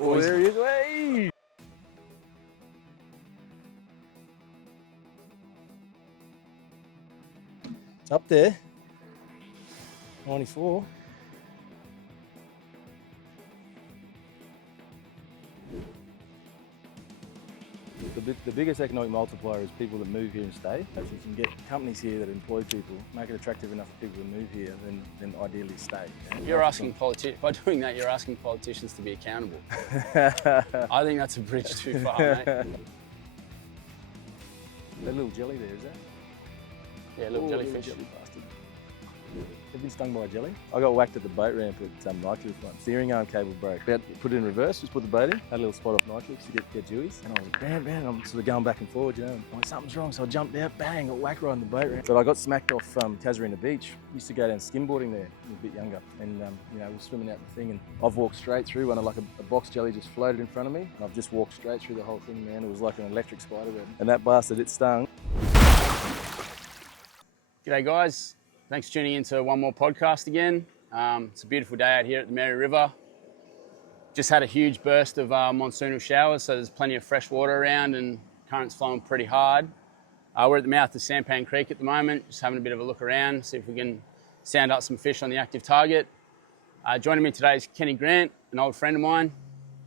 Oh, there he is. Hey! It's up there. 94. The biggest economic multiplier is people that move here and stay. If you can get companies here that employ people, make it attractive enough for people to move here, then ideally stay. You're asking by doing that, you're asking politicians to be accountable. I think that's a bridge too far, mate. That little jelly there, is that? Yeah, little jellyfish. Jelly bastard. Have you been stung by a jelly? I got whacked at the boat ramp at Nycliffe once. Steering arm cable broke. Put it in reverse, just put the boat in. Had a little spot off Nycliffe to get Jewies. And I was like, bam, I'm sort of going back and forward, you know. I'm like, something's wrong, so I jumped out, bang, got whacked right on the boat ramp. But I got smacked off Casuarina Beach. Used to go down skimboarding there, I was a bit younger. And, you know, we were swimming out the thing and I've walked straight through one, like a box jelly just floated in front of me. And I've just walked straight through the whole thing, man. It was like an electric spider web. And that bastard, it stung. G'day guys, thanks for tuning into one more podcast again. It's a beautiful day out here at the Mary River. Just had a huge burst of monsoonal showers, so there's plenty of fresh water around and currents flowing pretty hard. We're at the mouth of Sampan Creek at the moment, just having a bit of a look around, see if we can sound up some fish on the active target. Joining me today is Kenny Grant, an old friend of mine.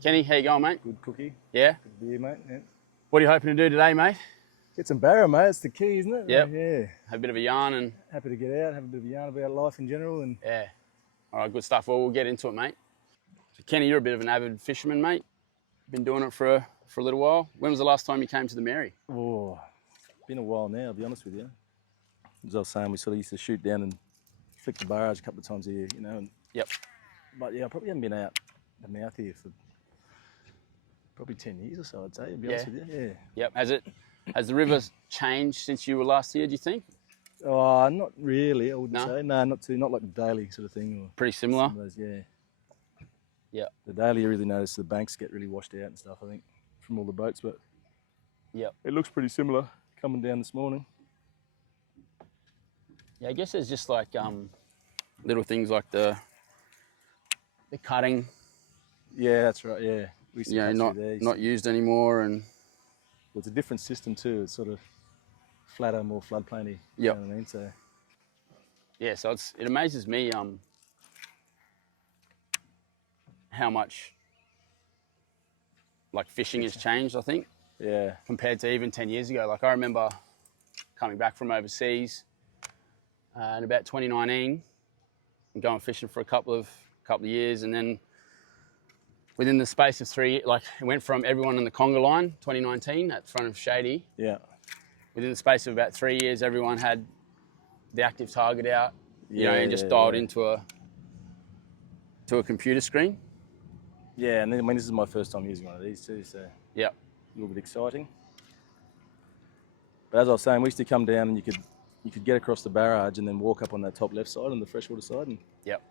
Kenny, how you going, mate? Good cookie. Yeah? Good beer, mate. Yeah. What are you hoping to do today, mate? Get some barra, mate. It's the key, isn't it? Yep. Yeah. Have a bit of a yarn and... Happy to get out, have a bit of a yarn about life in general. And Yeah. All right, good stuff. Well, we'll get into it, mate. So, Kenny, you're a bit of an avid fisherman, mate. Been doing it for a little while. When was the last time you came to the Mary? oh, been a while now, I'll be honest with you. As I was saying, we sort of used to shoot down and flick the barrage a couple of times a year, you know. And, Yep. but yeah, I probably haven't been out the mouth here for probably 10 years or so, I'd say, to be honest with you. Yeah. Yep. Has the river changed since you were last here, do you think? Oh, not really, I wouldn't No? say. No, not like the daily sort of thing. Or Pretty similar? some of those, yeah. Yep. The daily, you really notice the banks get really washed out and stuff, I think, from all the boats. But Yep. it looks pretty similar coming down this morning. Yeah, I guess there's just like little things like the cutting, Yeah, that's right, yeah. We used to you know, cut through there, not used anymore, and Well, it's a different system too. It's sort of flatter, more floodplainy. Yep. You know what I mean? So yeah, so it amazes me how much like fishing has changed, I think, yeah, compared to even 10 years ago. Like I remember coming back from overseas in about 2019 and going fishing for a couple of years, and then within the space of 3 years, like it went from everyone in the conga line, 2019 at the front of Shady. yeah, Within the space of about 3 years, everyone had the active target out, you know, and just dialed into a computer screen. yeah. And then, I mean, this is my first time using one of these too, so Yep. a little bit exciting. But as I was saying, we used to come down and you could get across the barrage and then walk up on that top left side on the freshwater side, and Yep.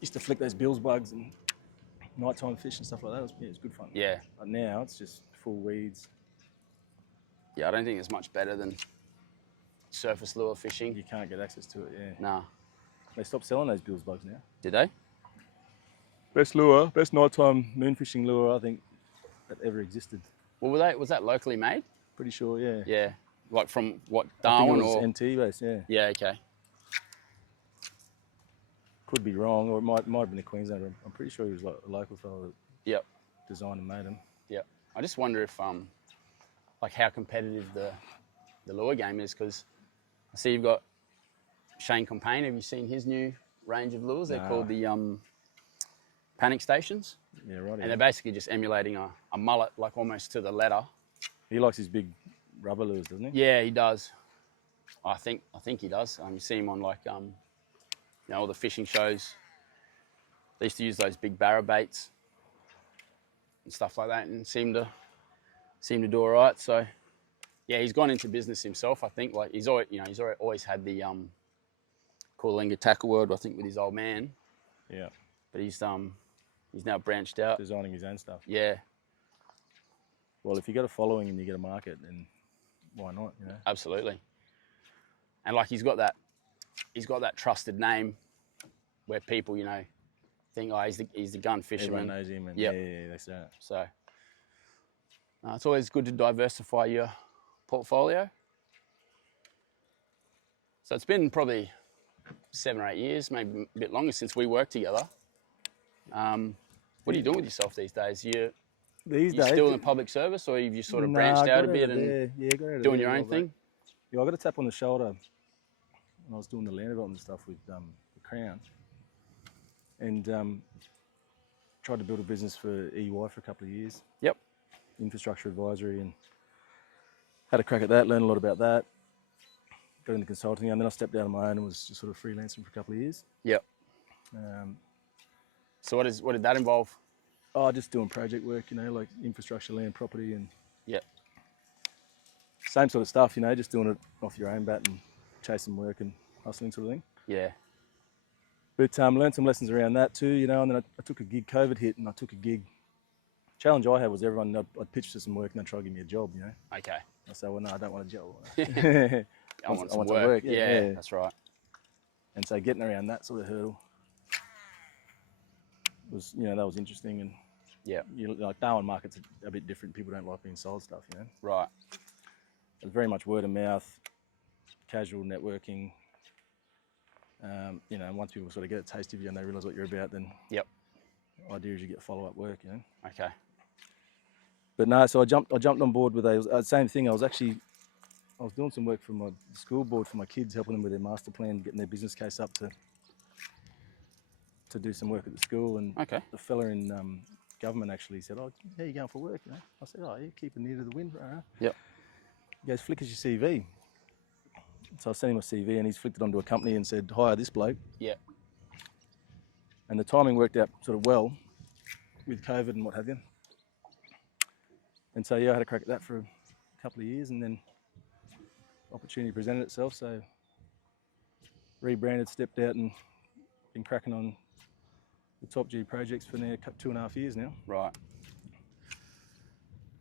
used to flick those bills bugs and nighttime fish and stuff like that. It was good fun. Yeah. But now it's just full weeds. Yeah, I don't think it's much better than surface lure fishing. You can't get access to it. Yeah. Nah. They stopped selling those bills bugs now. Did they? Best lure, best nighttime moon fishing lure I think that ever existed. Well, was that locally made? Pretty sure, yeah. Yeah. Like from what, I think Darwin it was or? NT based, yeah. Yeah, okay. Could be wrong, or it might have been a Queenslander. I'm pretty sure he was like a local fellow that Yep. designed and made them. Yep. I just wonder if like how competitive the lure game is, because I see you've got Shane Compain. Have you seen his new range of lures? They're called the Panic Stations. Yeah, right. And they're basically just emulating a mullet, like almost to the letter. He likes his big rubber lures, doesn't he? Yeah, he does. I think he does. You see him on like you know, all the fishing shows. They used to use those big barra baits and stuff like that, and seem to do all right. So yeah, he's gone into business himself. I think like he's always had the Coalinga tackle world, I think, with his old man. Yeah. But he's now branched out. Designing his own stuff. Yeah, Well, if you got a following and you get a market, then why not? You know. absolutely. And like he's got that trusted name where people, you know, think, oh, he's the gun fisherman. Everyone knows him, and Yep. yeah, they say it. So it's always good to diversify your portfolio. So it's been probably 7 or 8 years, maybe a bit longer since we worked together. What are you doing with yourself these days? You still in the public service, or have you sort of branched out a bit and doing your own thing? Yeah, I got a tap on the shoulder when I was doing the land development stuff with the Crown, and tried to build a business for EY for a couple of years. Yep. Infrastructure advisory, and had a crack at that, learned a lot about that. Got into consulting, and then I stepped out on my own and was just sort of freelancing for a couple of years. Yep. So what did that involve? Oh, just doing project work, like infrastructure, land, property, and Yep. same sort of stuff, just doing it off your own bat and chasing work and hustling sort of thing. Yeah. But learned some lessons around that too, and then I took a gig. COVID hit, and I took a gig. Challenge I had was I'd pitch to some work and they'd try to give me a job, Okay. I said, well, no, I don't want a job. I want some work. Yeah, that's right. And so getting around that sort of hurdle was, that was interesting. And yeah, like Darwin market's a bit different. People don't like being sold stuff, Right. It's very much word of mouth, casual networking. Once people sort of get a taste of you and they realise what you're about, then yep, idea is you get follow-up work, Okay. But no, so I jumped on board with same thing. I was doing some work for my school board for my kids, helping them with their master plan, getting their business case up to do some work at the school. And okay, the fella in government actually said, "Oh, how are you going for work?" I said, "Oh, yeah, keeping near to the wind, right?" Yep. He goes, "Flick us your CV." So I sent him a CV, and he's flicked it onto a company and said, "Hire this bloke." Yeah. And the timing worked out sort of well with COVID and what have you. And so, yeah, I had a crack at that for a couple of years, and then opportunity presented itself. So rebranded, stepped out, and been cracking on the top G projects for now 2.5 years now. Right.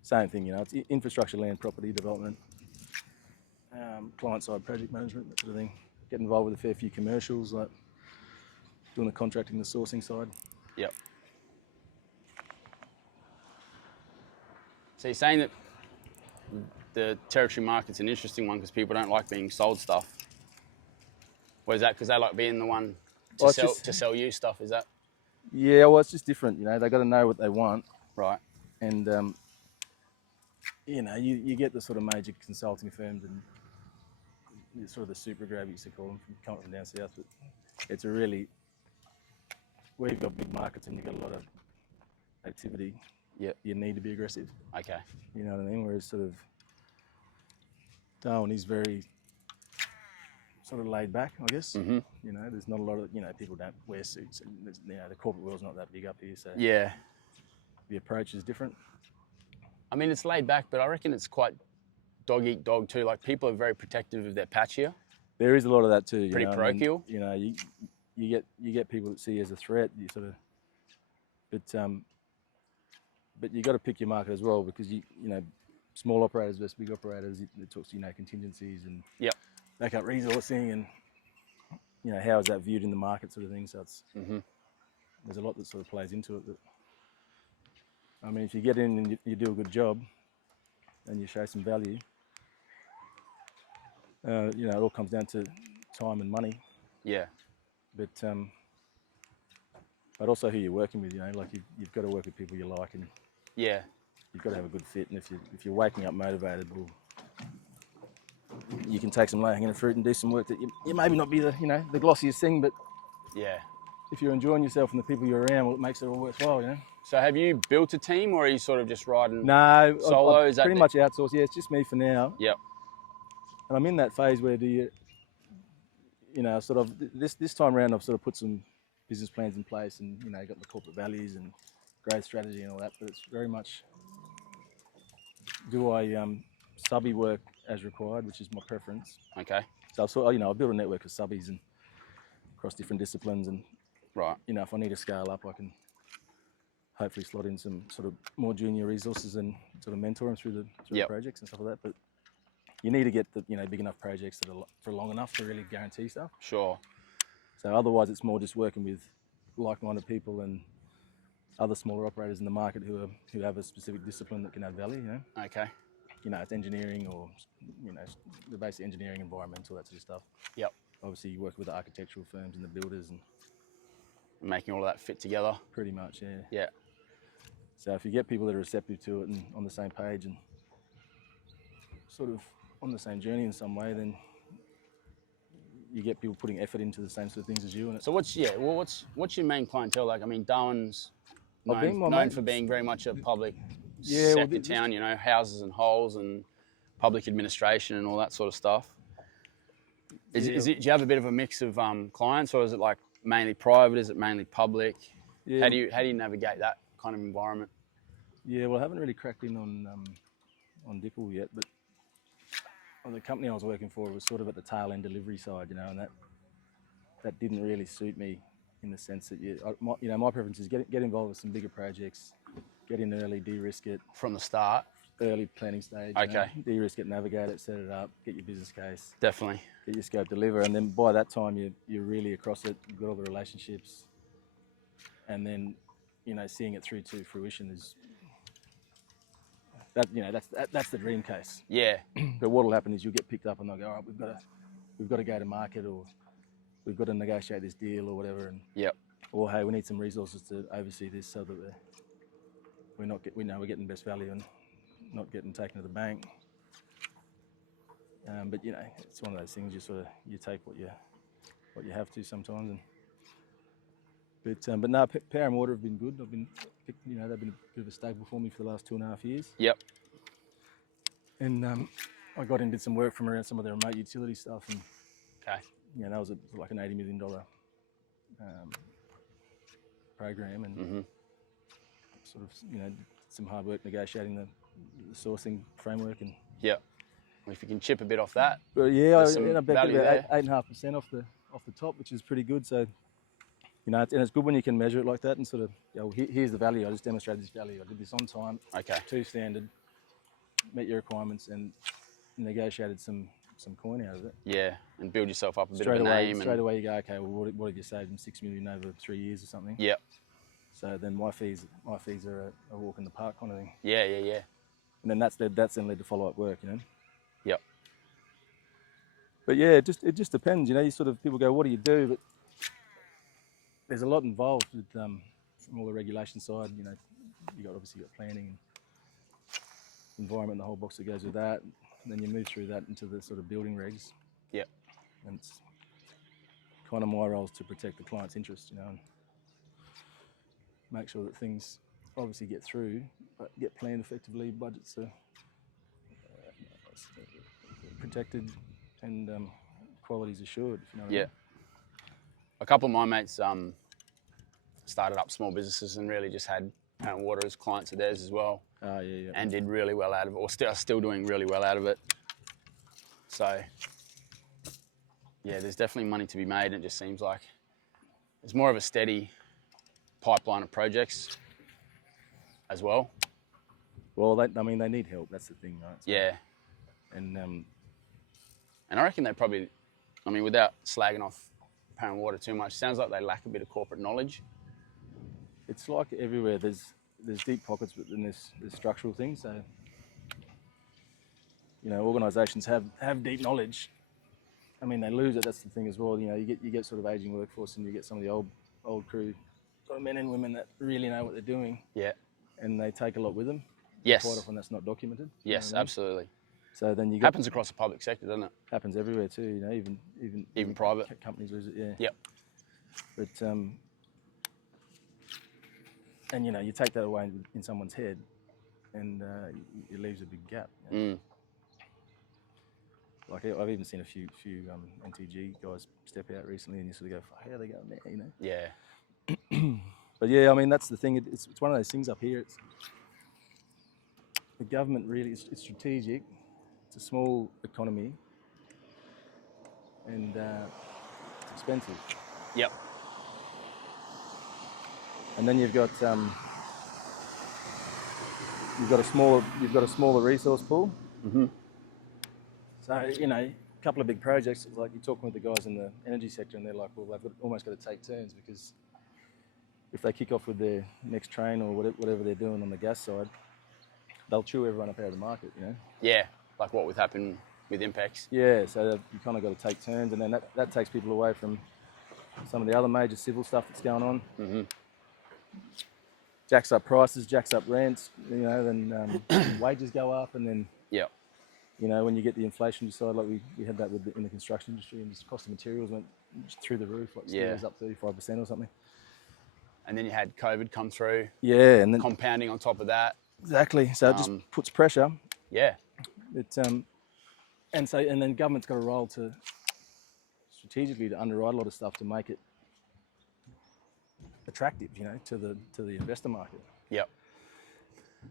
Same thing, it's infrastructure, land, property development, client-side project management, that sort of thing. Get involved with a fair few commercials, like doing the contracting, the sourcing side. Yep. So you're saying that the territory market's an interesting one because people don't like being sold stuff. What is that? Because they like being the one to sell you stuff, is that? Yeah, well, it's just different, they got to know what they want. Right. And, you get the sort of major consulting firms and sort of the super grab, you used to call them, coming from down south. But it's we've got big markets and you've got a lot of activity. Yep. You need to be aggressive. Okay. You know what I mean? Whereas sort of Darwin is very sort of laid back, I guess. Mm-hmm. There's not a lot of, people don't wear suits, and the corporate world's not that big up here, so yeah, the approach is different. I mean, it's laid back, but I reckon it's quite dog eat dog too. Like, people are very protective of their patch here. There is a lot of that too. Pretty parochial. You get people that see you as a threat. You sort of, but you got to pick your market as well, because small operators versus big operators. It talks to contingencies and yep, backup resourcing, and how is that viewed in the market, sort of thing. So it's there's a lot that sort of plays into it. But I mean, if you get in and you do a good job and you show some value, it all comes down to time and money. Yeah. But also who you're working with. Like you've got to work with people you like, and yeah, you've got to have a good fit. And if you're waking up motivated, well, you can take some low-hanging fruit and do some work that you maybe not be the glossiest thing, but yeah, if you're enjoying yourself and the people you're around, well, it makes it all worthwhile. So have you built a team, or are you sort of just riding? No, solo? I've pretty much outsourced. Yeah, it's just me for now. Yep. And I'm in that phase where sort of this time around, I've sort of put some business plans in place, and got the corporate values and growth strategy and all that. But it's very much, do I subby work as required, which is my preference. Okay. So I've built a network of subbies and across different disciplines, and right. If I need to scale up, I can hopefully slot in some sort of more junior resources and sort of mentor them through the projects and stuff like that. But you need to get the big enough projects that are for long enough to really guarantee stuff. Sure. So otherwise, it's more just working with like-minded people and other smaller operators in the market who have a specific discipline that can add value. You know, Okay. it's engineering or the basic engineering, environmental, that sort of stuff. Yep. Obviously, you work with the architectural firms and the builders, and Making all of that fit together. pretty much, yeah. Yeah. So if you get people that are receptive to it and on the same page and sort of on the same journey in some way, then you get people putting effort into the same sort of things as you. And So what's your main clientele like? I mean, Darwin's I think my known main- for being very much a public Yeah, well, sector town. You know, houses and holes and public administration and all that sort of stuff. Do you have a bit of a mix of clients, or is it like mainly private? Is it mainly public? Yeah. How do you navigate that kind of environment? Yeah, well, I haven't really cracked in on Dipple yet, but the company I was working for was sort of at the tail end delivery side, and that didn't really suit me in the sense that my preference is get involved with some bigger projects, get in early, de-risk it, From the start, early planning stage. Okay. De-risk it, navigate it, set it up, get your business case, definitely. get your scope, deliver, and then by that time you're really across it. You've got all the relationships, and then seeing it through to fruition is that's the dream case. Yeah, But what'll happen is you'll get picked up and they'll go, all right, we've got to go to market, or we've got to negotiate this deal or whatever, and yep, or hey, we need some resources to oversee this so that we're getting best value and not getting taken to the bank. But it's one of those things you take what you have to sometimes. But no, Power and Water have been good. They've been a bit of a staple for me for the last 2.5 years. yep, And I got in, did some work from around some of the remote utility stuff, and okay, that was like an $80 million program, and sort of did some hard work negotiating the sourcing framework, and yep. Well, if you can chip a bit off that, but yeah, I There's some ended up value getting there. about 8.5% off the top, which is pretty good. So and it's good when you can measure it like that and sort of here's the value. I just demonstrated this value. I did this on time, okay, to standard, met your requirements, and negotiated some coin out of it. yeah, and build yourself up a bit Straight of a away, name. straight away you go, okay, well, what have you saved in $6 million over 3 years or something? Yep, So then my fees are a walk in the park kind of thing. yeah. And then that's then led to follow up work, Yep. But yeah, it just depends, you sort of, people go, what do you do? But there's a lot involved with from all the regulation side. Obviously got planning and environment, the whole box that goes with that. And then you move through that into the sort of building regs. Yep. And it's kind of my role is to protect the client's interest, and make sure that things obviously get through, but get planned effectively, budgets are protected, and quality's assured, if you know what I Yeah. mean. A couple of my mates started up small businesses and really just had Power and Water as clients of theirs as well, Oh, yeah. and did really well out of it, or still doing really well out of it. So, yeah, there's definitely money to be made, and it just seems like there's more of a steady pipeline of projects as well. Well, they need help. That's the thing, right? Yeah, And and I reckon they probably, without slagging off Power and Water too much, sounds like they lack a bit of corporate knowledge. it's like everywhere. There's deep pockets, but then there's structural things. So, organisations have deep knowledge. They lose it. That's the thing as well. You get sort of aging workforce, and you get some of the old crew, sort of men and women that really know what they're doing, Yeah. and they take a lot with them. Yes. Quite often that's not documented. You know Yes, what I mean? absolutely. So then you get Happens across the public sector, doesn't it? happens everywhere too. Even private. companies lose it. Yeah. Yep. But and you take that away in someone's head, and it leaves a big gap. Mm. Like I've even seen a few NTG guys step out recently, and you sort of go, "How are they going there?" Yeah. But yeah, that's the thing. It's one of those things up here. It's the government really. It's strategic. It's a small economy, and it's expensive. Yep. And then you've got a smaller resource pool. Mhm. So a couple of big projects. Like you're talking with the guys in the energy sector, and they're like, well, they've almost got to take turns because if they kick off with their next train or whatever they're doing on the gas side, they'll chew everyone up out of the market, you know? Yeah, like what would happen with Impex. Yeah, so you kind of got to take turns, and then that takes people away from some of the other major civil stuff that's going on. Mm-hmm. Jacks up prices, jacks up rents, you know, then wages go up, and then, Yeah. you know, when you get the inflation side, like we had that in the construction industry, and just cost of materials went through the roof, like steel was up 35% or something. And then you had COVID come through. Yeah, and then compounding on top of that. exactly. So it just puts pressure. Yeah. It and then government's got a role to strategically to underwrite a lot of stuff to make it attractive, you know, to the investor market. Yep.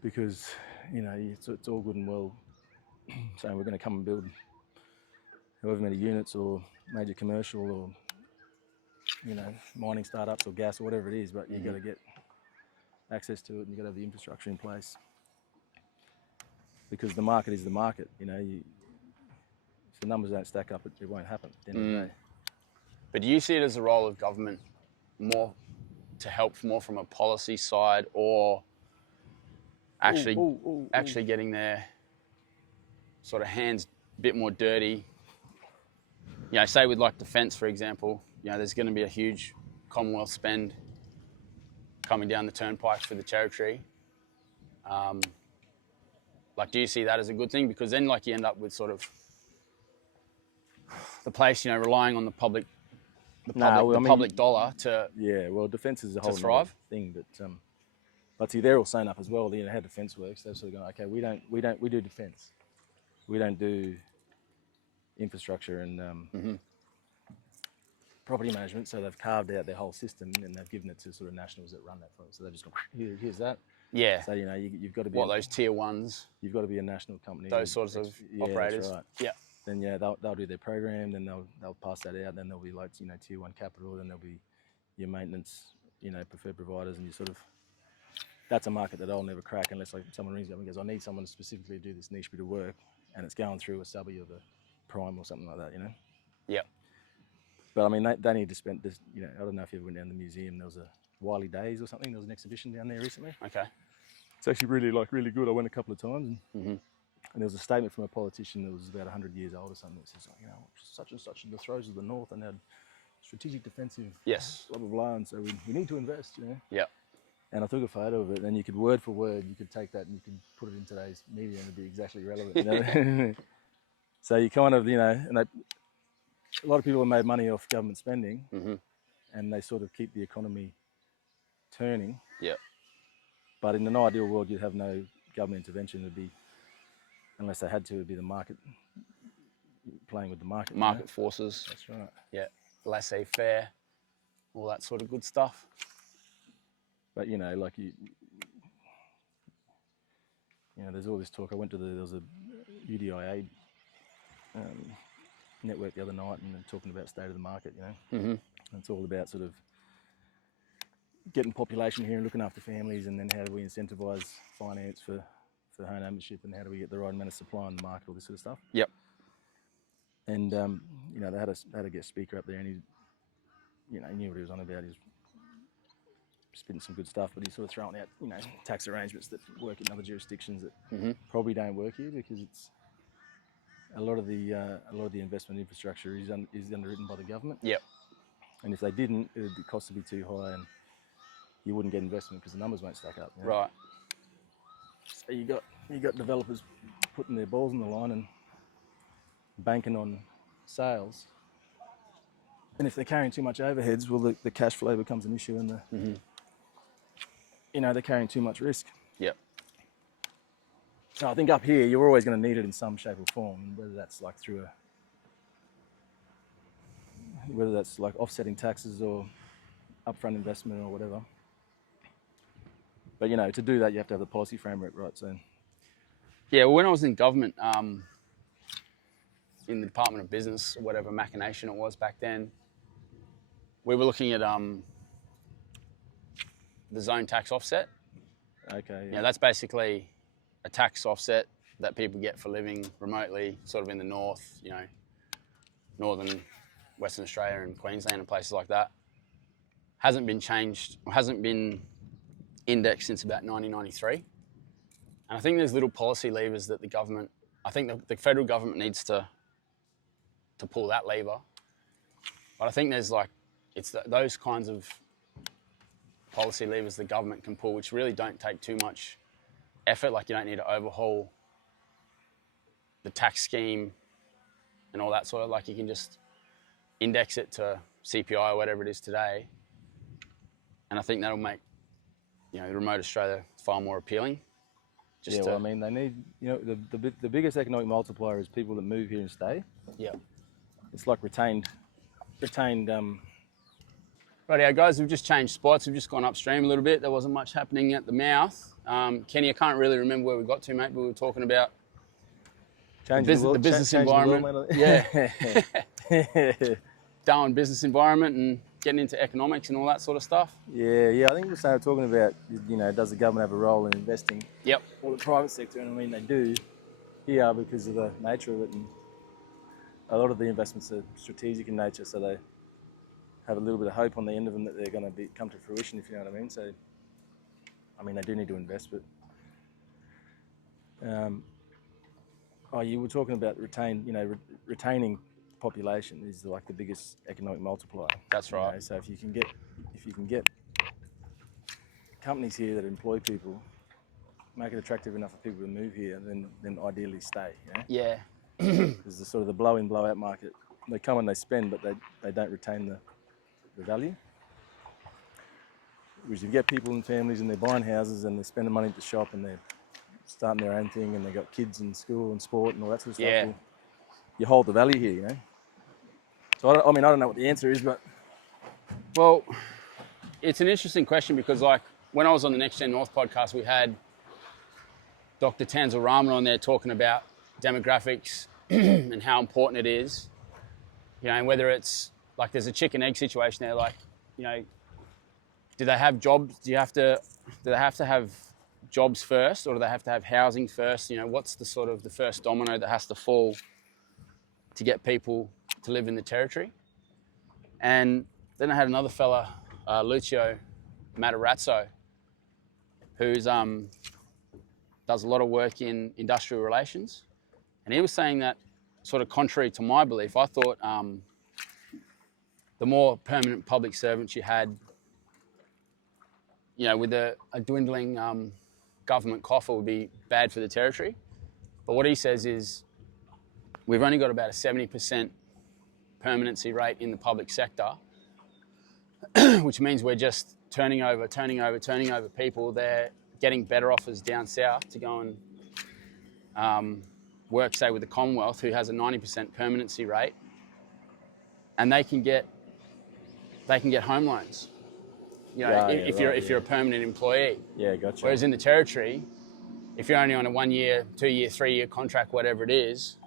Because, you know, it's all good and well saying we're going to come and build however many units or major commercial or, you know, mining startups or gas or whatever it is, but you've got to get access to it and you've got to have the infrastructure in place. Because the market is the market, you know. If the numbers don't stack up, it won't happen at the end of the day. But do you see it as a role of government more to help more from a policy side, or actually actually getting their sort of hands a bit more dirty? You know, say with like defence, for example, you know, there's going to be a huge Commonwealth spend coming down the turnpike for the territory. Like, do you see that as a good thing? Because then, like, you end up with sort of the place, you know, relying on the public dollar to defence is a whole thrive thing, but see, they're all sewn up as well. You know how defence works. They're sort of going, okay, we do defence, we don't do infrastructure and property management. So they've carved out their whole system and they've given it to sort of nationals that run that for them. So they've just gone, here's that. Yeah. So, you know, you've got to be those tier ones. You've got to be a national company. Those sorts of operators. That's right. Yeah. Then they'll do their program. Then they'll pass that out. Then there'll be like, you know, tier one capital. Then there'll be your maintenance, you know, preferred providers, and you sort of. That's a market that I'll never crack unless like someone rings up and goes, I need someone to specifically do this niche bit of work, and it's going through a subby of a prime or something like that, you know. Yeah. But I mean, they need to spend this. You know, I don't know if you ever went down to the museum. There was a Wiley Days or something. There was an exhibition down there recently. Okay. It's actually really good. I went a couple of times, and there was a statement from a politician that was about 100 years old or something that says, you know, such and such in the throes of the north and had strategic defensive, blah blah blah, and so we need to invest, you know. Yeah. And I took a photo of it, and you could word for word, you could take that and you could put it in today's media, and it'd be exactly relevant. You know? So you kind of, you know, and a lot of people have made money off government spending, and they sort of keep the economy turning. Yeah. But in an ideal world, you'd have no government intervention. It'd be, unless they had to, it'd be the market, playing with the market. Market forces. That's right. Yeah. Laissez-faire, all that sort of good stuff. But, you know, like you know, there's all this talk. There was a UDIA network the other night, and they're talking about state of the market, you know. And it's all about sort of getting population here and looking after families, and then how do we incentivise finance for home ownership, and how do we get the right amount of supply in the market, all this sort of stuff. Yep. And you know, they had a guest speaker up there, and he, you know, he knew what he was on about. He was spitting some good stuff, but he's sort of throwing out, you know, tax arrangements that work in other jurisdictions that probably don't work here, because it's a lot of the investment infrastructure is underwritten by the government. Yep. And if they didn't, the costs would be too high, and you wouldn't get investment because the numbers won't stack up. You know? Right. So you got developers putting their balls in the line and banking on sales. And if they're carrying too much overheads, well, the cash flow becomes an issue, and you know, they're carrying too much risk. Yep. So I think up here, you're always going to need it in some shape or form, whether that's like offsetting taxes or upfront investment or whatever. But, you know, to do that, you have to have the policy framework right. So, yeah, well, when I was in government, in the Department of Business, or whatever machination it was back then, we were looking at the zone tax offset. Okay. Yeah, that's basically a tax offset that people get for living remotely, sort of in the north, you know, northern Western Australia and Queensland and places like that. hasn't been changed, or hasn't been indexed since about 1993. And I think there's little policy levers that I think the federal government needs to pull that lever. But I think there's those kinds of policy levers the government can pull, which really don't take too much effort. Like, you don't need to overhaul the tax scheme and all that sort of, like, you can just index it to CPI or whatever it is today. And I think that'll make, remote Australia far more appealing. Well, I mean, they need, the biggest economic multiplier is people that move here and stay. Yeah. It's like retained. Rightio, guys, we've just changed spots. We've just gone upstream a little bit. There wasn't much happening at the mouth. Kenny, I can't really remember where we got to, mate, but we were talking about the business environment. Darwin business environment and getting into economics and all that sort of stuff. Yeah. I think we started talking about, does the government have a role in investing? Yep. Or the private sector, and I mean, they do here because of the nature of it, and a lot of the investments are strategic in nature, so they have a little bit of hope on the end of them that they're going to come to fruition, if you know what I mean. So, I mean, they do need to invest, but you were talking about retaining population is like the biggest economic multiplier. That's right. So if you can get companies here that employ people, make it attractive enough for people to move here, then ideally stay. Yeah. There's the sort of the blow in, blow out market. They come and they spend, but they don't retain the value. Whereas you get people and families and they're buying houses and they're spending money at the shop and they're starting their own thing and they've got kids in school and sport and all that sort of stuff. Yeah. Well, you hold the value here, So I don't know what the answer is, but... Well, it's an interesting question because, like, when I was on the Next Gen North podcast, we had Dr. Tanzil Rahman on there talking about demographics and how important it is, and whether it's like there's a chicken egg situation there, like, do they have jobs? Do they have to have jobs first, or do they have to have housing first? What's the sort of the first domino that has to fall to get people to live in the territory? And then I had another fella, Lucio Matarazzo, who's does a lot of work in industrial relations, and he was saying that, sort of contrary to my belief, I thought the more permanent public servants you had, with a dwindling government coffer would be bad for the territory. But what he says is we've only got about a 70% permanency rate in the public sector, which means we're just turning over people. They're getting better offers down south to go and work, say, with the Commonwealth, who has a 90% permanency rate, and they can get home loans. If you're a permanent employee. Yeah, gotcha. Whereas in the territory, if you're only on a 1 year, 2 year, 3 year contract, whatever it is,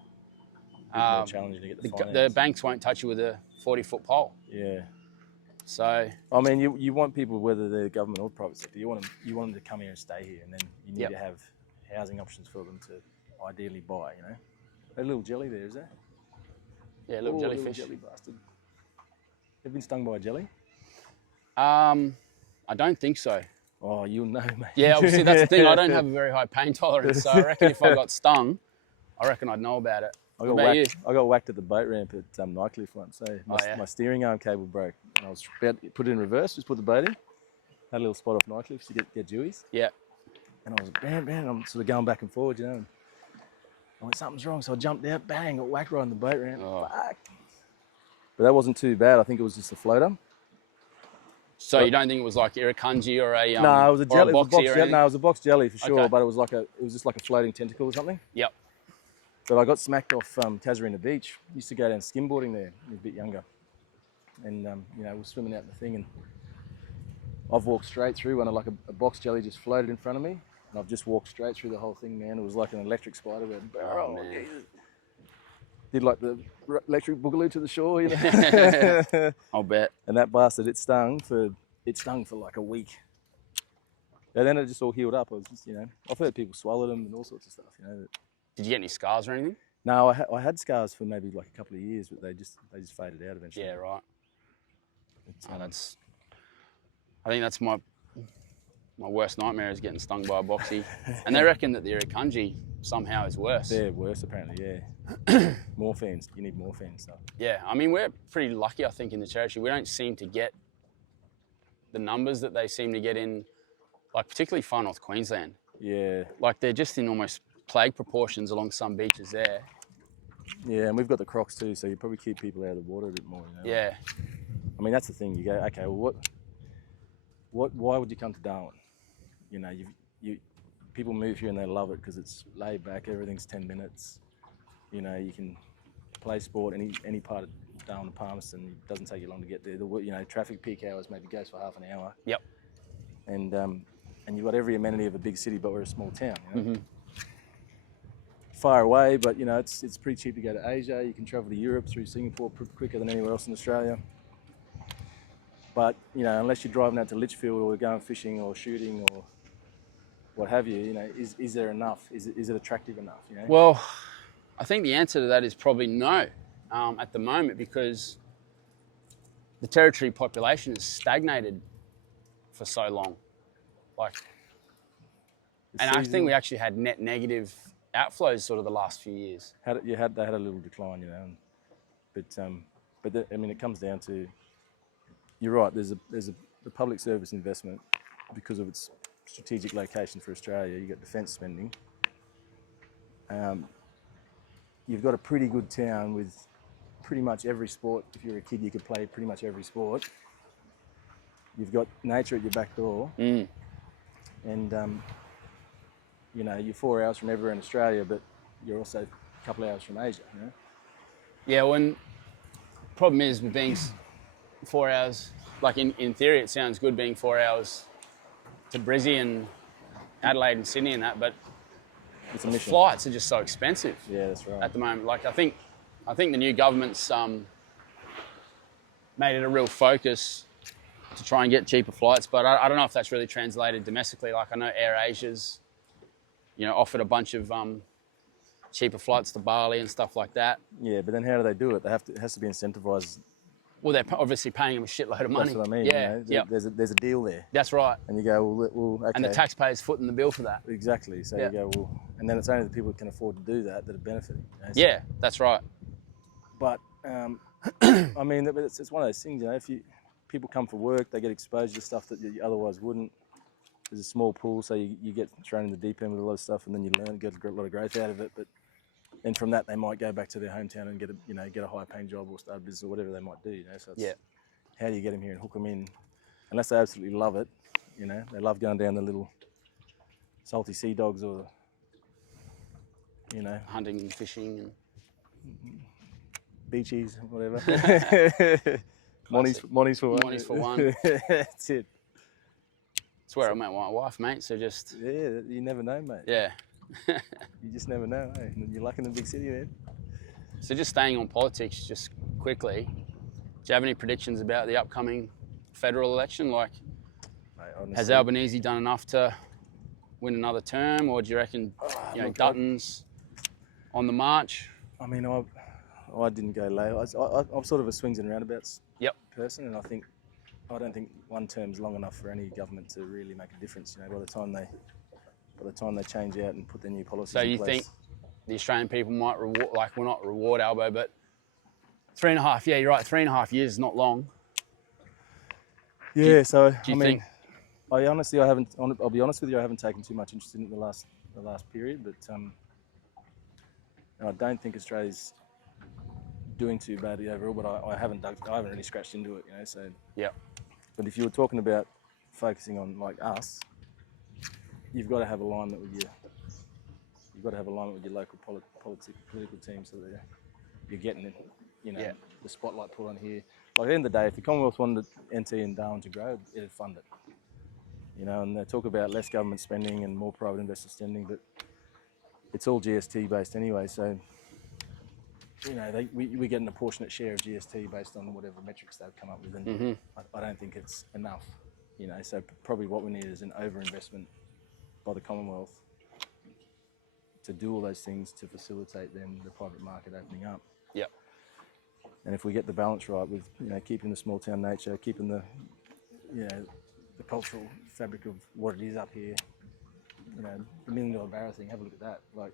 more challenging to get the banks won't touch you with a 40-foot pole. Yeah. So I mean, you want people, whether they're government or private sector, you want them to come here and stay here, and then you need to have housing options for them to ideally buy. A little jelly there, is there? Yeah, a little jellyfish. Little jelly bastard. Have you been stung by a jelly? I don't think so. Oh, you'll know, mate. Yeah, obviously that's the thing. I don't have a very high pain tolerance, so I reckon if I got stung, I reckon I'd know about it. I got whacked at the boat ramp at Nightcliff once. So my steering arm cable broke, and I was about to put it in reverse, just put the boat in. Had a little spot off Nightcliff to get dewies. Yeah. And I was bam, I'm sort of going back and forward, And I went, something's wrong, so I jumped out, bang, got whacked right on the boat ramp. Oh. Fuck. But that wasn't too bad. I think it was just a floater. So you don't think it was like irukandji or a no, it was a jelly. It was a box jelly for sure, Okay. but it was just like a floating tentacle or something. Yep. But I got smacked off Casuarina Beach. Used to go down skimboarding there when I was a bit younger, and we're swimming out in the thing, and I've walked straight through when a box jelly just floated in front of me, and I've just walked straight through the whole thing, man. It was like an electric spider web. Oh, man. Did like the electric boogaloo to the shore, I'll bet. And that bastard, it stung for like a week. And then it just all healed up. I was just, I've heard people swallow them and all sorts of stuff, Did you get any scars or anything? No, I had scars for maybe like a couple of years, but they just faded out eventually. Yeah, right. I think that's my worst nightmare is getting stung by a boxy. And they reckon that the irukandji somehow is worse. They're worse apparently, yeah. Morphine, you need morphine stuff. Yeah, I mean, we're pretty lucky, I think, in the territory. We don't seem to get the numbers that they seem to get in, like, particularly far north Queensland. Yeah. Like, they're just in almost plague proportions along some beaches there. Yeah, and we've got the crocs too, so you probably keep people out of the water a bit more, you know? Yeah. I mean, that's the thing. You go, okay, well, why would you come to Darwin? You know, people move here and they love it because it's laid back. Everything's 10 minutes. You know, you can play sport any part of Darwin and Palmerston. It doesn't take you long to get there. You know, traffic peak hours maybe goes for half an hour. Yep. And you've got every amenity of a big city, but we're a small town. You know? Far away, but you know, it's pretty cheap to go to Asia. You can travel to Europe through Singapore quicker than anywhere else in Australia. But you know, unless you're driving out to Litchfield or going fishing or shooting or what have you, you know, is there enough? Is it attractive enough? You know? Well, I think the answer to that is probably no at the moment, because the territory population has stagnated for so long. Like, and I think we actually had net negative outflows sort of the last few years. They had a little decline, you know, but I mean, it comes down to, you're right. There's a public service investment because of its strategic location for Australia. You got defence spending. You've got a pretty good town with pretty much every sport. If you're a kid, you could play pretty much every sport. You've got nature at your back door, and you know, you're 4 hours from everywhere in Australia, but you're also a couple of hours from Asia. You know? Yeah, when problem is with being 4 hours, like in theory it sounds good being 4 hours to Brizzy and Adelaide and Sydney and that, but It's a mission. flights are just so expensive. Yeah, that's right. At the moment. Like, I think the new government's made it a real focus to try and get cheaper flights, but I don't know if that's really translated domestically. Like, I know AirAsia's, you know, offered a bunch of cheaper flights to Bali and stuff like that. Yeah, but then how do they do it? It has to be incentivised. Well, they're obviously paying them a shitload of money. That's what I mean. Yeah, you know? There's a deal there, that's right. and you go, well, okay. And the taxpayer's footing the bill for that. Exactly. So Yeah. you go, well, and then it's only the people who can afford to do that are benefiting. You know? So, Yeah, that's right. But I mean, it's one of those things. You know, people come for work, they get exposed to stuff that you otherwise wouldn't. There's a small pool, so you get thrown in the deep end with a lot of stuff, and then you learn, get a lot of growth out of it. But then from that, they might go back to their hometown and get a high-paying job or start a business or whatever they might do. You know, so it's, how do you get them here and hook them in? Unless they absolutely love it, you know, they love going down the little salty sea dogs or, you know, Hunting and fishing and beaches, whatever. Monies for one. Monies for one. That's it. It's where I met my wife, mate. So just Yeah, you never know, mate. yeah. You just never know, eh? You're lucky in the big city, man. So just staying on politics, just quickly. Do you have any predictions about the upcoming federal election? Like, Mate, honestly, has Albanese done enough to win another term, or do you reckon look, Dutton's on the march? I mean, I didn't go low. I'm sort of a swings and roundabouts person, and I don't think one term's long enough for any government to really make a difference. You know, by the time they change out and put their new policies So in you place. think the Australian people might reward, like, well, not reward Albo, but 3.5? Yeah, you're right. 3.5 years is not long. Yeah, so Do you I mean, think? I'll be honest with you, I haven't taken too much interest in it in the last period, but and I don't think Australia's doing too badly overall. But I haven't really scratched into it, you know. So Yeah. but if you were talking about focusing on like us, you've got to have alignment with your local political team, so that you're getting it, you know, the spotlight put on here. Like, at the end of the day, if the Commonwealth wanted NT and Darwin to grow, it'd fund it. You know, and they talk about less government spending and more private investor spending, but it's all GST based anyway. So, you know, we get an apportionate share of GST based on whatever metrics they've come up with, and I don't think it's enough. You know, so probably what we need is an overinvestment by the Commonwealth to do all those things to facilitate then the private market opening up. Yep. And if we get the balance right with, you know, keeping the small town nature, keeping the cultural fabric of what it is up here. You know, the $1 million barra thing. Have a look at that. Like,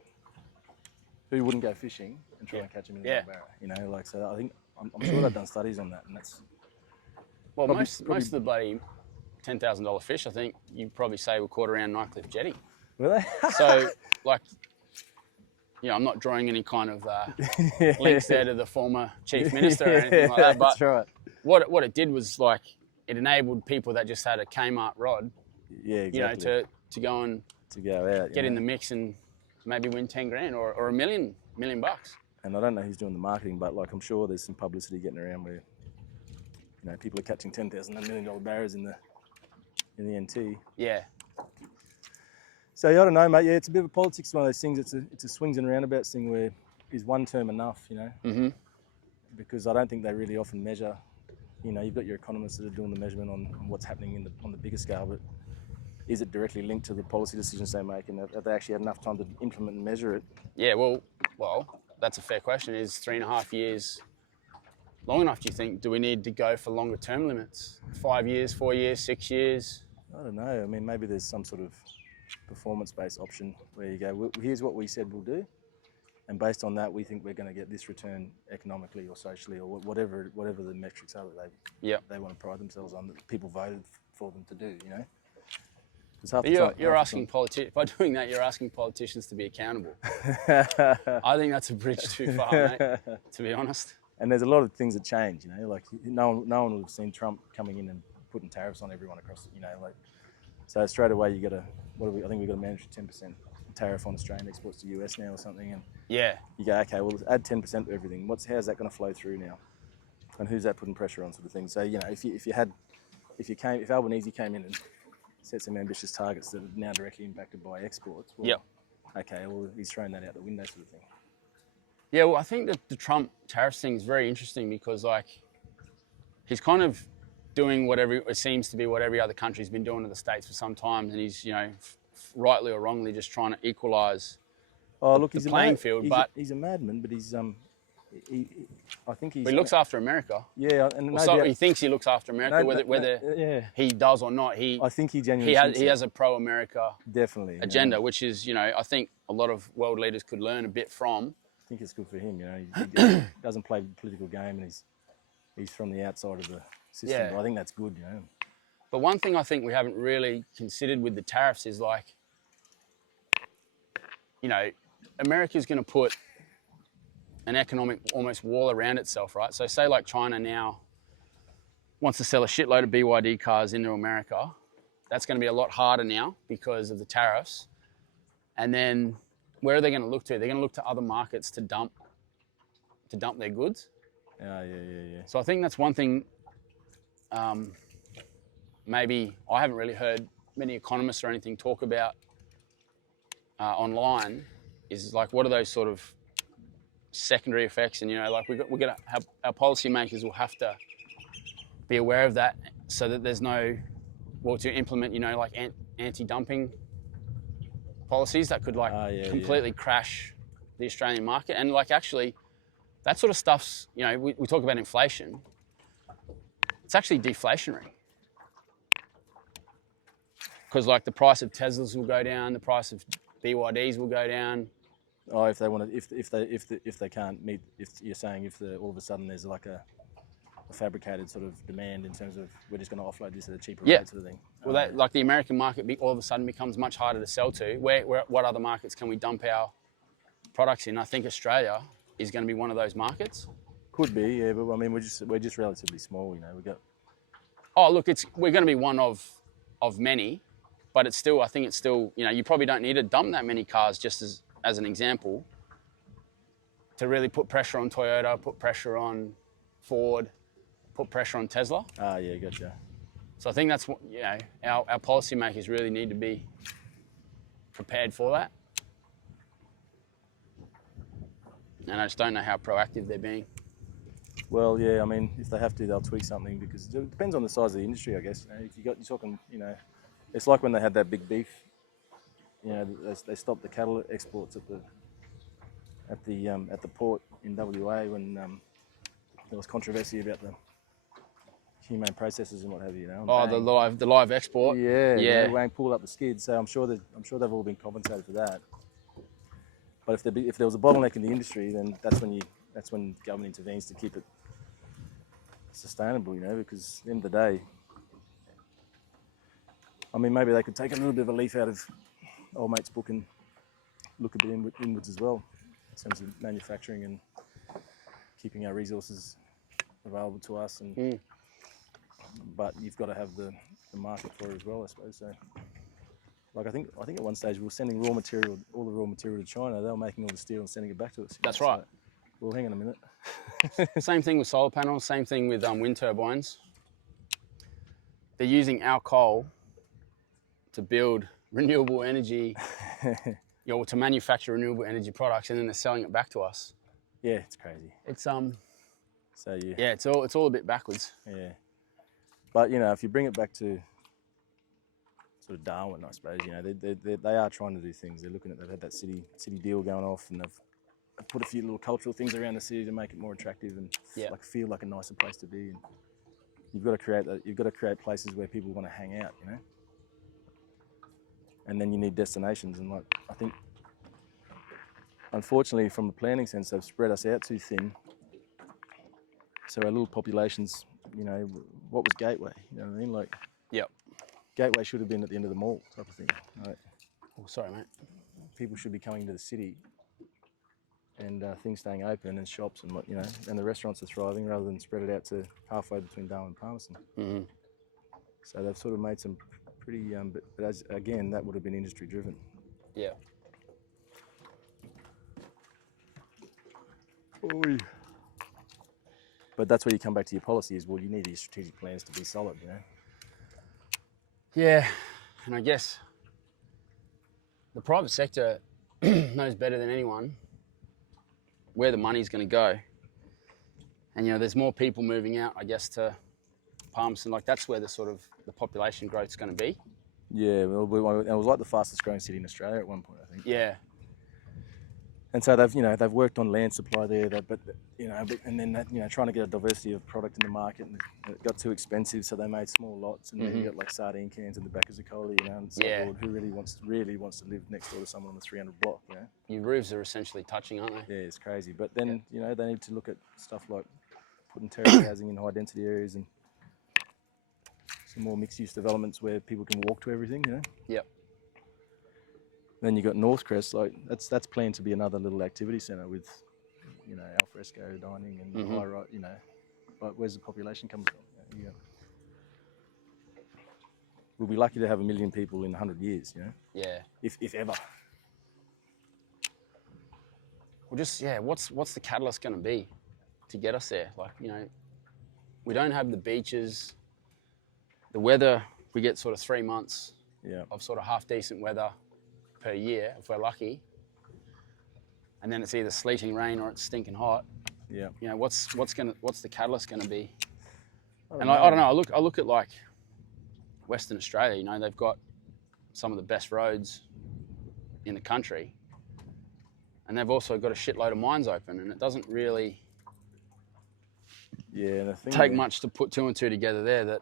who wouldn't go fishing and try and catch a $1 million barra? You know, like, so I think I'm sure they've done studies on that, and that's well, most of the bloody $10,000 fish, I think you'd probably say were caught around Nightcliff Jetty. Were they? So, like, you know, I'm not drawing any kind of links there to the former chief minister or anything like that. But that's right. what it did was, like, it enabled people that just had a Kmart rod, Yeah, exactly. you know, to go and out, get in the mix and maybe win 10 grand or $1 million bucks. And I don't know who's doing the marketing, but like I'm sure there's some publicity getting around where, you know, people are catching $10,000 and $1 million barras in the NT. Yeah. So yeah, I don't know, mate. Yeah, it's a bit of a politics, one of those things. It's a swings and roundabouts thing where is one term enough, you know? Mm-hmm. Because I don't think they really often measure. You know, you've got your economists that are doing the measurement on what's happening on the bigger scale, but is it directly linked to the policy decisions they make, and have they actually had enough time to implement and measure it? Yeah, well, that's a fair question. Is 3.5 years long enough, do you think? Do we need to go for longer term limits? 5 years, 4 years, 6 years? I don't know. I mean, maybe there's some sort of performance-based option where you go, well, here's what we said we'll do, and based on that, we think we're going to get this return economically or socially or whatever the metrics are that they want to pride themselves on, that people voted for them to do, you know? You're asking by doing that, you're asking politicians to be accountable. I think that's a bridge too far, mate, to be honest. And there's a lot of things that change, you know, like no one would have seen Trump coming in and putting tariffs on everyone across, you know, like, so straight away you got to, I think we've got to manage a 10% tariff on Australian exports to US now or something, and yeah, you go, okay, well, add 10% to everything. How's that going to flow through now? And who's that putting pressure on, sort of thing? So, you know, if Albanese came in and set some ambitious targets that are now directly impacted by exports, well, okay, well, he's thrown that out the window, sort of thing. Yeah, well, I think that the Trump tariffs thing is very interesting because, like, he's kind of doing it seems to be what every other country's been doing to the States for some time, and he's, you know, rightly or wrongly just trying to equalise the playing field. But he's a madman, but he's I think he's. He looks after America. Yeah, and he thinks he looks after America, whether he does or not. I think he genuinely. He has a pro-America agenda, yeah. Which is, you know, I think a lot of world leaders could learn a bit from. I think it's good for him. You know, he doesn't play the political game, and he's from the outside of the system. Yeah. But I think that's good. You know. But one thing I think we haven't really considered with the tariffs is, like, you know, America's going to put an economic almost wall around itself, right? So say like China now wants to sell a shitload of BYD cars into America. That's going to be a lot harder now because of the tariffs. And then where are they going to look to? They're going to look to other markets to dump their goods. Yeah. So I think that's one thing. Maybe I haven't really heard many economists or anything talk about online. Is like, what are those sort of secondary effects? And, you know, like we're gonna have, our policymakers will have to be aware of that, so that there's to implement, you know, like anti-dumping policies that could completely crash the Australian market. And, like, actually that sort of stuff's, you know, we talk about inflation, it's actually deflationary, because, like, the price of Teslas will go down, the price of BYDs will go down. Oh, if they want to, if they can't meet, if you're saying all of a sudden there's like a fabricated sort of demand in terms of we're just going to offload this at a cheaper rate, sort of thing. Well, like the American market all of a sudden becomes much harder to sell to. What other markets can we dump our products in? I think Australia is going to be one of those markets. Could be, yeah, but I mean we're just relatively small, you know. We're going to be one of many, but I think it's still, you know, you probably don't need to dump that many cars, just as an example, to really put pressure on Toyota, put pressure on Ford, put pressure on Tesla. Yeah, gotcha. So I think that's what, you know, our policymakers really need to be prepared for that. And I just don't know how proactive they're being. Well, yeah, I mean, if they have to, they'll tweak something, because it depends on the size of the industry, I guess. You know, if you're talking, you know, it's like when they had that big beef. You know, they stopped the cattle exports at the port in WA when there was controversy about the humane processes and what have you. And Oh, bang. the live export. Yeah, Yeah. Wang pulled up the skid, so I'm sure they've all been compensated for that. But if there was a bottleneck in the industry, then that's when government intervenes to keep it sustainable, because at the end of the day, I mean, maybe they could take a little bit of a leaf out of old mate's book and look a bit inwards as well, in terms of manufacturing and keeping our resources available to us. But you've got to have the market for it as well, I suppose. So, like I think at one stage we were sending all the raw material to China. They were making all the steel and sending it back to us. That's right. So, well, hang on a minute. Same thing with solar panels. Same thing with wind turbines. They're using our coal to build renewable energy, to manufacture renewable energy products, and then they're selling it back to us. Yeah, it's crazy. It's So yeah, it's all a bit backwards. Yeah, but if you bring it back to sort of Darwin, I suppose they are trying to do things. They've had that city deal going off, and they've put a few little cultural things around the city to make it more attractive and feel like a nicer place to be. And you've got to create that. You've got to create places where people want to hang out, And then you need destinations, and I think, unfortunately, from a planning sense, they've spread us out too thin. So our little populations, what was Gateway? You know what I mean? Like, yep. Gateway should have been at the end of the mall, type of thing. Right? Oh, sorry, mate. People should be coming to the city, and things staying open, and shops, and and the restaurants are thriving rather than spread it out to halfway between Darwin and Palmerston. Mm-hmm. So they've sort of made some pretty, but again, that would have been industry driven. Yeah. Oy. But that's where you come back to your policy is, well, you need these strategic plans to be solid, Yeah, and I guess the private sector knows better than anyone where the money's going to go. And, there's more people moving out, I guess, to Palmerston. Like, that's where the population growth is going to be. Yeah, well, it was like the fastest growing city in Australia at one point, I think. Yeah. And so they've worked on land supply there, and then trying to get a diversity of product in the market, and it got too expensive, so they made small lots, and then you got like sardine cans in the back of Zuccoli, and so who really wants to live next door to someone on the 300 block, Your roofs are essentially touching, aren't they? Yeah, it's crazy. But then they need to look at stuff like putting terrace housing in high density areas and some more mixed use developments where people can walk to everything, Yep. Then you got Northcrest, like that's planned to be another little activity centre with, alfresco dining and high rise, But where's the population coming from? We'll be lucky to have 1 million people in 100 years, Yeah. If ever. Well, just what's the catalyst going to be to get us there? Like, we don't have the beaches, the weather. We get sort of 3 months of sort of half decent weather per year if we're lucky, and then it's either sleeting rain or it's stinking hot. Yeah. What's the catalyst going to be? I don't know. I look at like Western Australia. They've got some of the best roads in the country, and they've also got a shitload of mines open, and it doesn't really take much to put two and two together there. That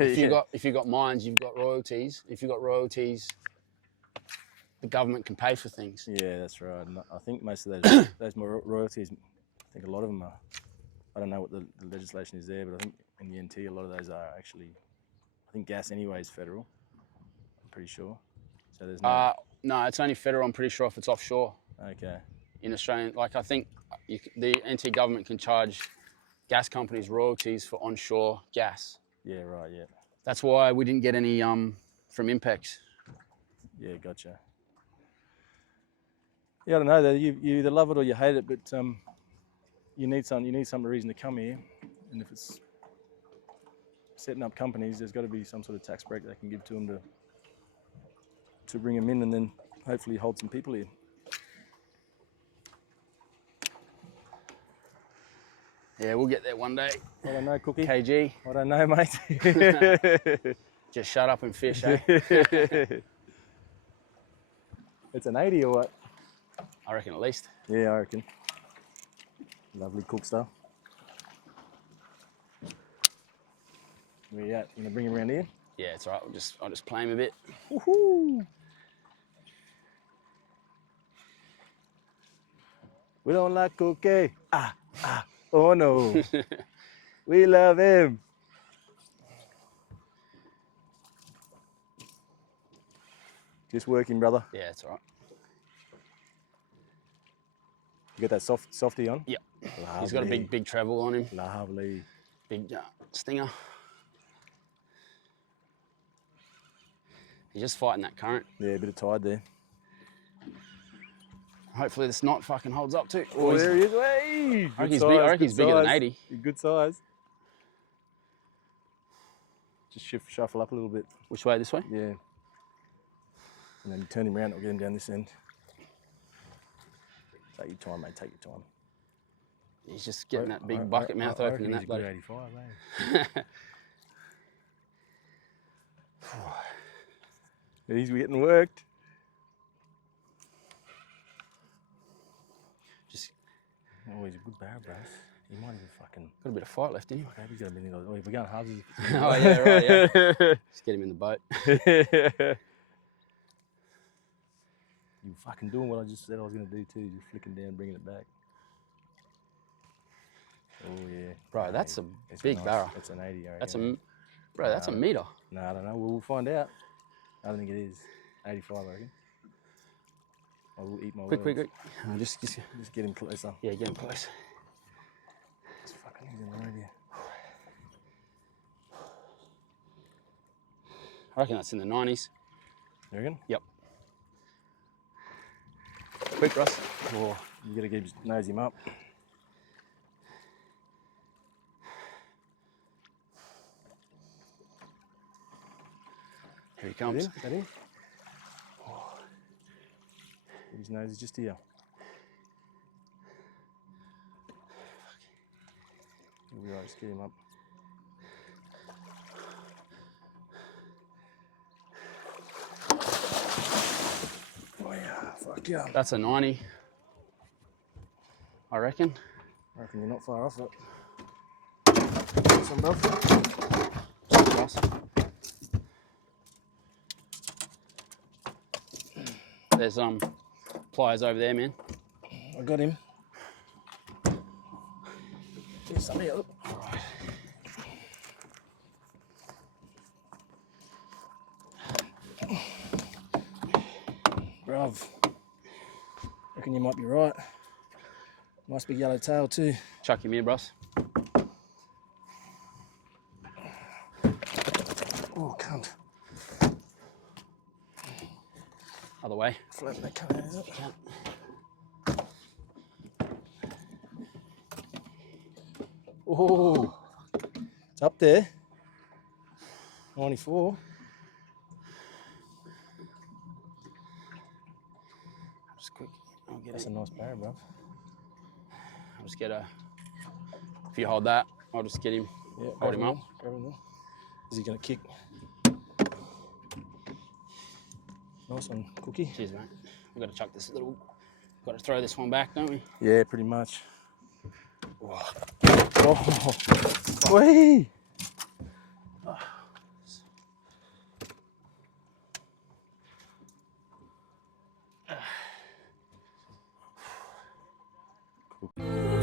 if you've got mines, you've got royalties. If you've got royalties, the government can pay for things. Yeah, that's right. And I think most of those royalties, I think a lot of them are, I don't know what the legislation is there, but I think in the NT, a lot of those are actually, I think gas anyway is federal, I'm pretty sure. So there's no, it's only federal. I'm pretty sure if it's offshore. Okay. In Australia, like I think the NT government can charge gas companies royalties for onshore gas. Yeah, right, yeah. That's why we didn't get any from Impex. Yeah, gotcha. Yeah, I don't know. You either love it or you hate it, but you need some reason to come here, and if it's setting up companies, there's got to be some sort of tax break they can give to them to bring them in, and then hopefully hold some people here. Yeah, we'll get there one day. I don't know, Cookie. KG. I don't know, mate. Just shut up and fish, eh? It's an 80 or what? I reckon at least. Yeah, I reckon. Lovely cook stuff. Where you at? You gonna bring him around here? Yeah, it's all right. I'll just play him a bit. Woohoo! We don't like Cookie. Oh no. We love him. Just working, brother. Yeah, it's all right. You got that softy on? Yep. Lovely. He's got a big treble on him. Lovely. Big stinger. He's just fighting that current. Yeah, a bit of tide there. Hopefully this knot fucking holds up too. Oh, there he is. Hey! I reckon he's bigger than 80. Good size. Just shuffle up a little bit. Which way? This way? Yeah. And then you turn him around, it'll get him down this end. Take your time, mate, take your time. He's just getting that big bucket mouth open in that bloke. 85, eh? He's getting worked. Just Oh, he's a good barra, bros. He might even fucking... got a bit of fight left in him. Okay, he's got a million dollars. Oh, if we're going halves. Oh yeah, right, yeah. Just get him in the boat. You fucking doing what I just said I was going to do too, just flicking down, bringing it back. Oh yeah. Bro, that's a It's big nice. barra. That's an 80, I reckon. That's a, bro, that's a meter. No, I don't know. We'll find out. I don't think it is. 85, I reckon. I will eat my Quick. words. Just Just get him closer. yeah, get him close. It's fucking he's in the road here. I reckon that's in the 90s. You reckon? Yep. Quick, Russ. Oh, you gotta nose him up. Here he comes. Is that him? Oh. His nose is just here. Here we are, just get him up. Oh yeah, fuck yeah. That's a 90. I reckon. I reckon you're not far off it. Some love. Russ. There's pliers over there, man. I got him. Here's some here. Bruv, reckon you might be right. Nice big yellow tail too. Chuck him here, Russ. Oh, cunt. Other way. Floating that coming out, is it? Oh, it's up there. 94. Just quick. I'll get That's it. a nice barra, bruv. I'll just get a. If you hold that, I'll just get him. Yeah, Hold him up. Grab him there. Is he gonna kick? Nice one, Cookie. Cheers, mate. We've got to chuck this little. Got to throw this one back, don't we? Yeah, pretty much. Oh, wee! Cool.